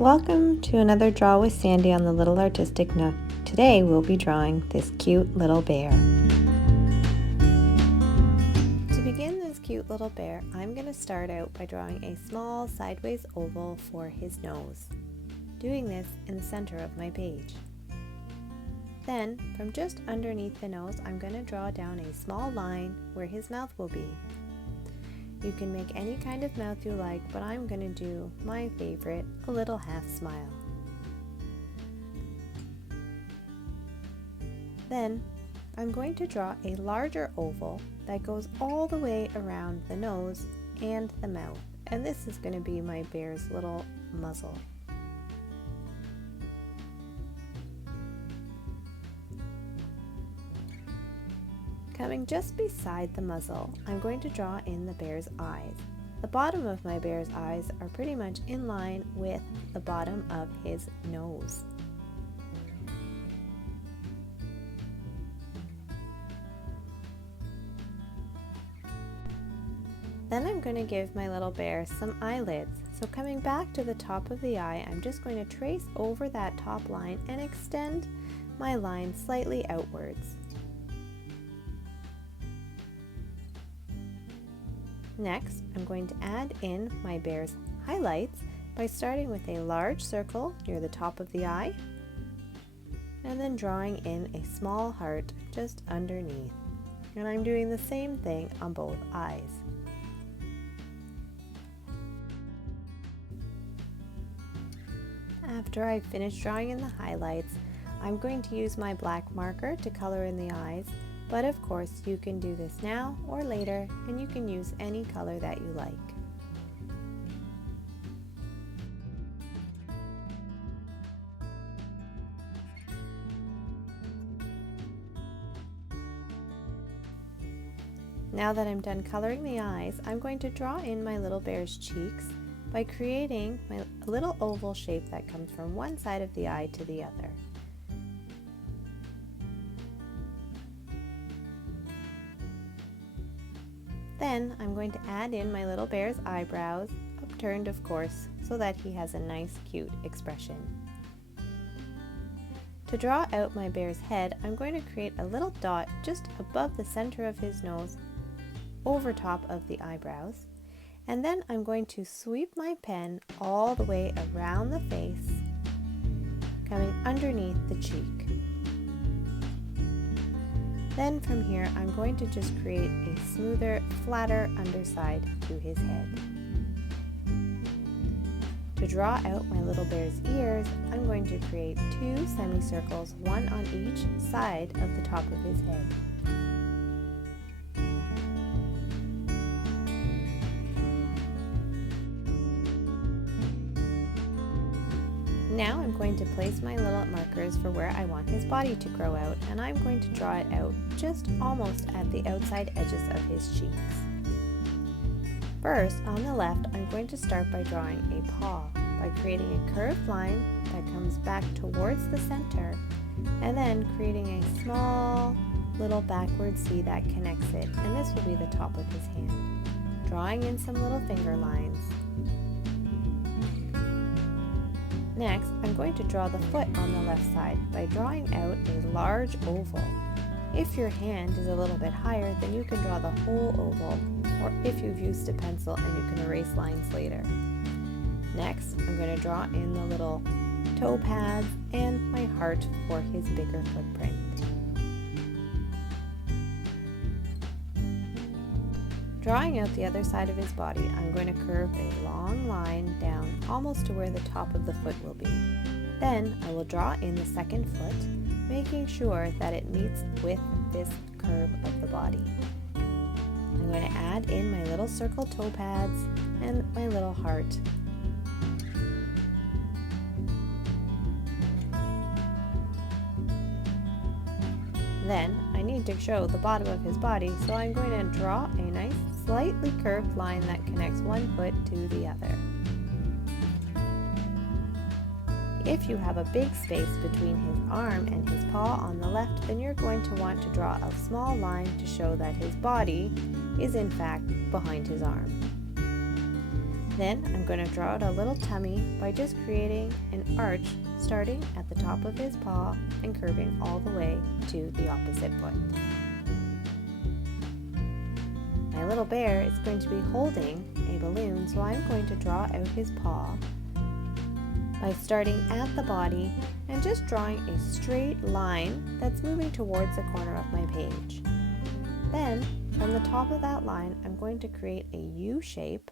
Welcome to another Draw with Sandy on the Little Artistic Nook. Today we'll be drawing this cute little bear. To begin this cute little bear, I'm going to start out by drawing a small sideways oval for his nose, doing this in the center of my page. Then, from just underneath the nose, I'm going to draw down a small line where his mouth will be. You can make any kind of mouth you like, but I'm going to do my favorite, a little half smile. Then I'm going to draw a larger oval that goes all the way around the nose and the mouth, and this is going to be my bear's little muzzle. Coming just beside the muzzle, I'm going to draw in the bear's eyes. The bottom of my bear's eyes are pretty much in line with the bottom of his nose. Then I'm going to give my little bear some eyelids. So coming back to the top of the eye, I'm just going to trace over that top line and extend my line slightly outwards. Next, I'm going to add in my bear's highlights by starting with a large circle near the top of the eye and then drawing in a small heart just underneath. And I'm doing the same thing on both eyes. After I finish drawing in the highlights, I'm going to use my black marker to color in the eyes. But of course, you can do this now or later, and you can use any color that you like. Now that I'm done coloring the eyes, I'm going to draw in my little bear's cheeks by creating a little oval shape that comes from one side of the eye to the other. Then I'm going to add in my little bear's eyebrows, upturned of course, so that he has a nice cute expression. To draw out my bear's head, I'm going to create a little dot just above the center of his nose, over top of the eyebrows, and then I'm going to sweep my pen all the way around the face, coming underneath the cheek. Then from here, I'm going to just create a smoother, flatter underside to his head. To draw out my little bear's ears, I'm going to create two semicircles, one on each side of the top of his head. Now I'm going to place my little markers for where I want his body to grow out, and I'm going to draw it out just almost at the outside edges of his cheeks. First, on the left, I'm going to start by drawing a paw by creating a curved line that comes back towards the center, and then creating a small little backward C that connects it, and this will be the top of his hand. Drawing in some little finger lines. Next, I'm going to draw the foot on the left side by drawing out a large oval. If your hand is a little bit higher, then you can draw the whole oval, or if you've used a pencil and you can erase lines later. Next, I'm going to draw in the little toe pads and my heart for his bigger footprint. Drawing out the other side of his body, I'm going to curve a long line down almost to where the top of the foot will be. Then I will draw in the second foot, making sure that it meets with this curve of the body. I'm going to add in my little circle toe pads and my little heart. Then I need to show the bottom of his body, so I'm going to draw a nice slightly curved line that connects one foot to the other. If you have a big space between his arm and his paw on the left, then you're going to want to draw a small line to show that his body is in fact behind his arm. Then I'm going to draw out a little tummy by just creating an arch starting at the top of his paw and curving all the way to the opposite foot. My little bear is going to be holding a balloon, so I'm going to draw out his paw by starting at the body and just drawing a straight line that's moving towards the corner of my page. Then, from the top of that line, I'm going to create a U shape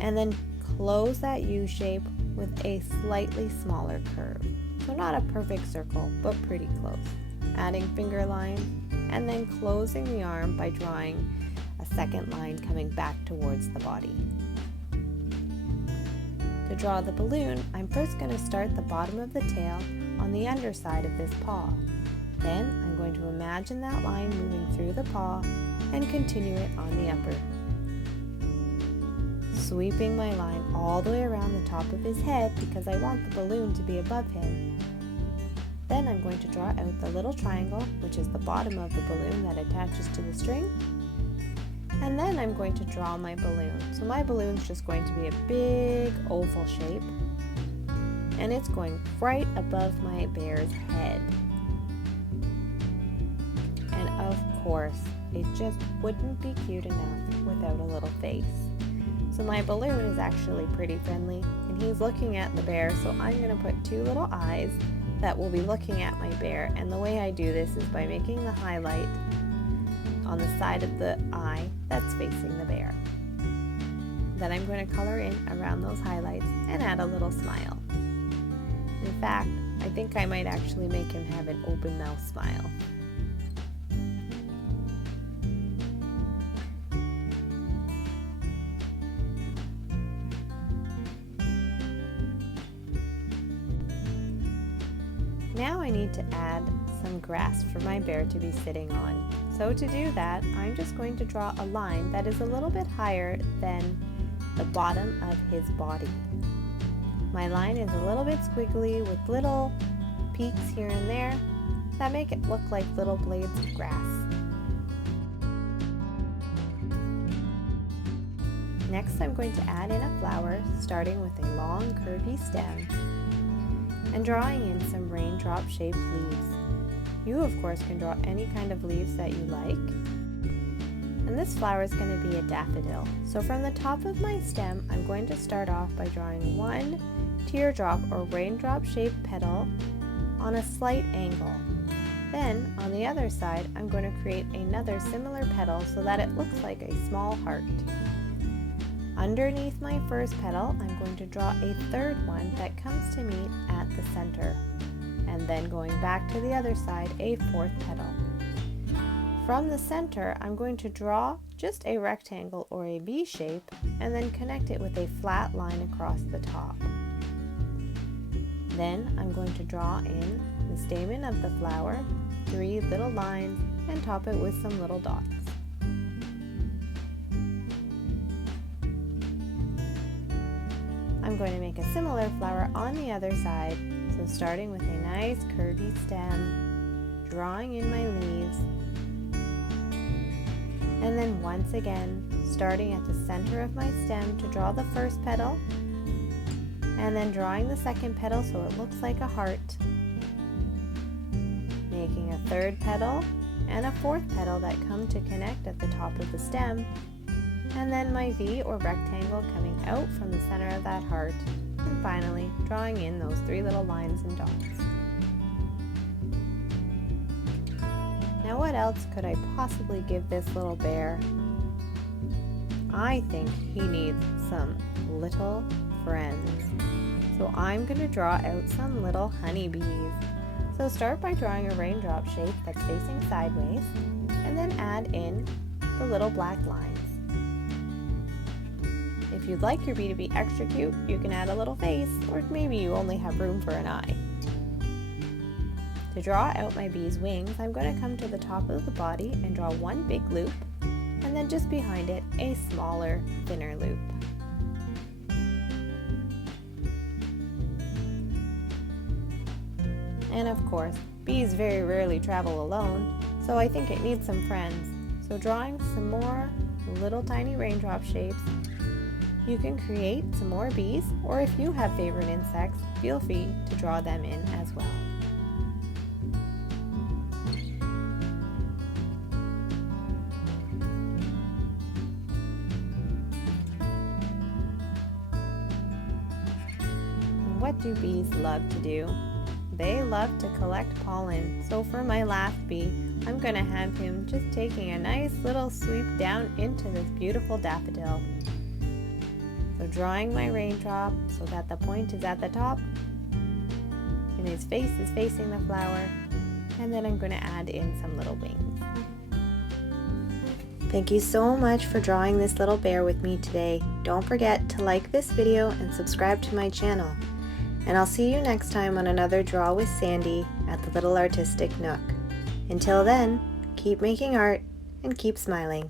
and then close that U shape with a slightly smaller curve. So not a perfect circle, but pretty close. Adding finger lines and then closing the arm by drawing a second line coming back towards the body. To draw the balloon, I'm first going to start the bottom of the tail on the underside of this paw. Then I'm going to imagine that line moving through the paw and continue it on the upper. Sweeping my line all the way around the top of his head because I want the balloon to be above him. Then I'm going to draw out the little triangle, which is the bottom of the balloon that attaches to the string. And then I'm going to draw my balloon. So my balloon's just going to be a big oval shape, and it's going right above my bear's head. And of course, it just wouldn't be cute enough without a little face. So my balloon is actually pretty friendly, and he's looking at the bear, so I'm going to put two little eyes that will be looking at my bear. And the way I do this is by making the highlight on the side of the eye that's facing the bear. Then I'm going to color in around those highlights and add a little smile. In fact, I think I might actually make him have an open mouth smile. Now I need to add some grass for my bear to be sitting on. So to do that, I'm just going to draw a line that is a little bit higher than the bottom of his body. My line is a little bit squiggly with little peaks here and there that make it look like little blades of grass. Next, I'm going to add in a flower, starting with a long curvy stem and drawing in some raindrop shaped leaves. You of course can draw any kind of leaves that you like. And this flower is going to be a daffodil. So from the top of my stem, I'm going to start off by drawing one teardrop or raindrop shaped petal on a slight angle. Then on the other side, I'm going to create another similar petal so that it looks like a small heart. Underneath my first petal, I'm going to draw a third one that comes to meet at the center, and then going back to the other side, a fourth petal. From the center, I'm going to draw just a rectangle or a V shape and then connect it with a flat line across the top. Then I'm going to draw in the stamen of the flower, 3 little lines, and top it with some little dots. I'm going to make a similar flower on the other side, so starting with a nice curvy stem, drawing in my leaves, and then once again starting at the center of my stem to draw the first petal, and then drawing the second petal so it looks like a heart, making a third petal and a fourth petal that come to connect at the top of the stem, and then my V or rectangle coming out from the center of that heart, and finally drawing in those 3 little lines and dots. Now what else could I possibly give this little bear? I think he needs some little friends. So I'm going to draw out some little honeybees. So start by drawing a raindrop shape that's facing sideways, and then add in the little black lines. If you'd like your bee to be extra cute, you can add a little face, or maybe you only have room for an eye. To draw out my bee's wings, I'm going to come to the top of the body and draw one big loop, and then just behind it, a smaller, thinner loop. And of course, bees very rarely travel alone, so I think it needs some friends. So drawing some more little tiny raindrop shapes, You can create some more bees, or if you have favorite insects, feel free to draw them in as well. What do bees love to do? They love to collect pollen, so for my last bee, I'm going to have him just taking a nice little sweep down into this beautiful daffodil. So drawing my raindrop so that the point is at the top, and his face is facing the flower, and then I'm going to add in some little wings. Thank you so much for drawing this little bear with me today. Don't forget to like this video and subscribe to my channel. And I'll see you next time on another Draw with Sandee at the Little Artistic Nook. Until then, keep making art and keep smiling.